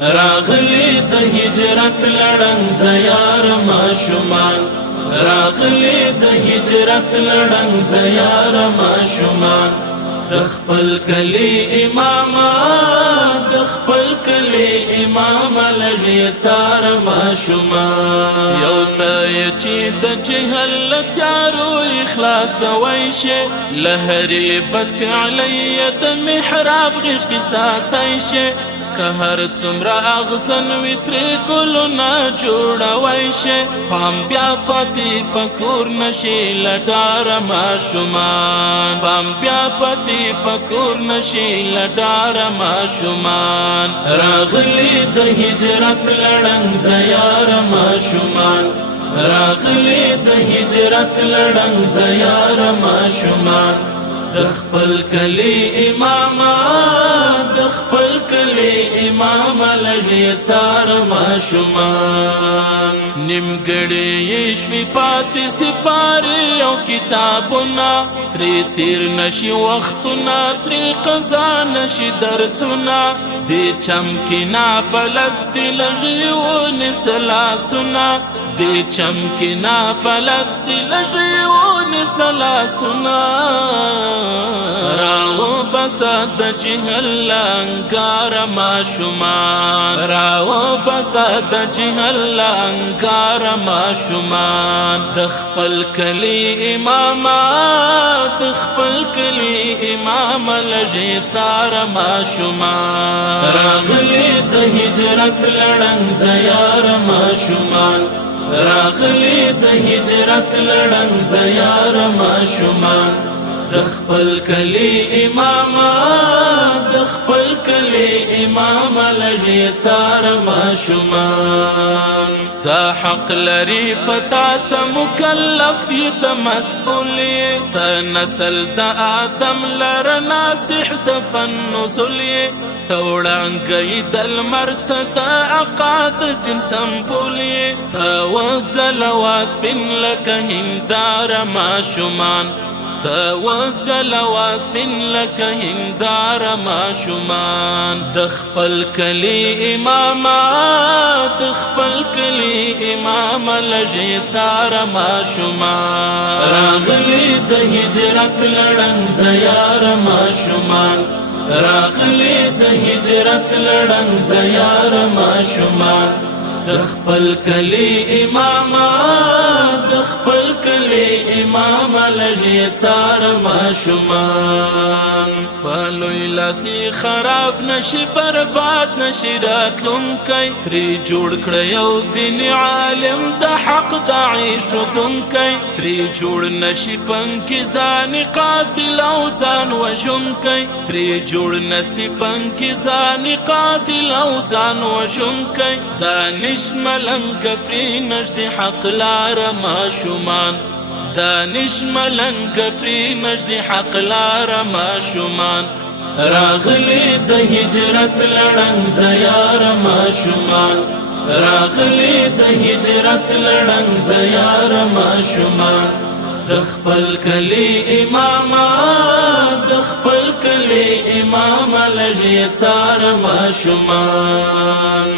راغلی د هجرت لړنګ د یار ماشومان راغلی د هجرت لړنګ د یار ماشومان د خپل کلی امام د خپل کلی امام لږی څار ماشومان یو ته چې د جهل تیارو اخلاص وایشه لهري بد فعلی د محراب غش کی ساتای شه که هر څومره اغزن وترې ګلونه جوړوي شه پام بیا پتی پکور نشي لډار ماشومان پام بیا پتی پکور نشي لډار ماشومان راغلی د هجرت لړنګ د یار ماشومان راغلی د هجرت لړنګ د یار ماشومان د خپل کلی امام د خپل کلی امام لږی څار ماشومان نیمګړی شوي پاتې سپارې او کتابونه ترې تیر نشي وختونه ترې قضا نشي درسونه دې چمکې ناپلد دې لږی ونیسه لاسونه دې چمکې ناپلد دې لږی ونیسه لاسونه راو بسا د جهل انکار ماشومان راو بسا د جهل انکار ماشومان د خپل کلی امام د خپل کلی امام لږی څار ماشومان راغلی د هجرت لړنګ د یار ماشومان راغلی د هجرت لړنګ د یار ماشومان د خپل کلی امام د خپل کلی امام لږی څار ماشومان دا حق لري پتا ته مکلف د مسئول ته نسل د آدم لره ناصح د فن نزول ته وړاندګی د لمر ته د عقاد دین سمبول ته وځل واسپین لکه هنداره ماشومان تا وځل واسپین لکه هنداره ماشومان د خپل کلی امام د خپل کلی امام لږی څار ماشومان راغلی د هجرت لړنګ د یار ماشومان راغلی د هجرت لړنګ د یار ماشومان د خپل کلی امام د خپل کلی امام لږی څار ماشومان پلوی لاسی خراب نشي برباد نشي راتلونکی ترې جوړ کړه یو دین عالم د حق داعی شودونکی ترې جوړ نشي پنکې ځان قاتل او ځان وژونکی ترې جوړ نشي پنکې ځان قاتل او ځان وژونکی دانش ملنګ پرې نږدې حق لار ماشومان دانش ملنګ پرې نږدې حق لار ماشومان راغلی د هجرت لړنګ د یار ماشومان راغلی د هجرت لړنګ د یار ماشومان د خپل کلی امام د خپل کلی امام لږی څار ماشومان